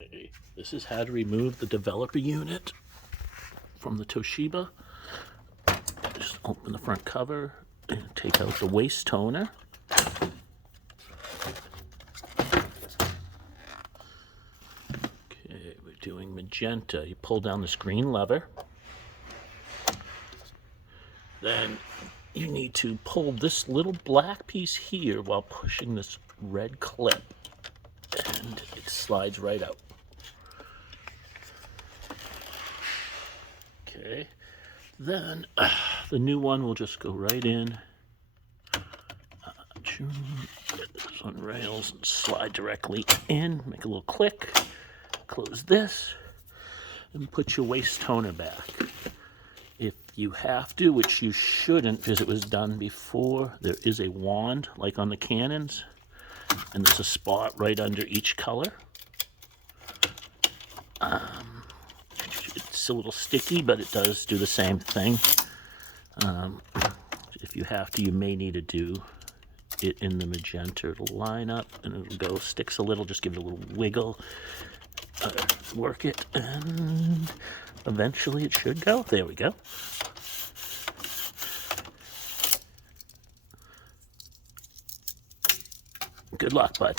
Okay, this is how to remove the developer unit from the Toshiba. Just open the front cover and take out the waste toner. Okay, we're doing magenta. You pull down this green lever. Then you need to pull this little black piece here while pushing this red clip, and it slides right out. Okay, then the new one will just go right in. Get this on rails and slide directly in. Make a little click. Close this and put your waste toner back. If you have to, which you shouldn't because it was done before, there is a wand like on the Canons, and there's a spot right under each color. It's a little sticky, but it does do the same thing. If you have to, you may need to do it in the magenta. It'll line up and it'll go, sticks a little, just give it a little wiggle. Work it, and eventually it should go. There we go. Good luck, bud.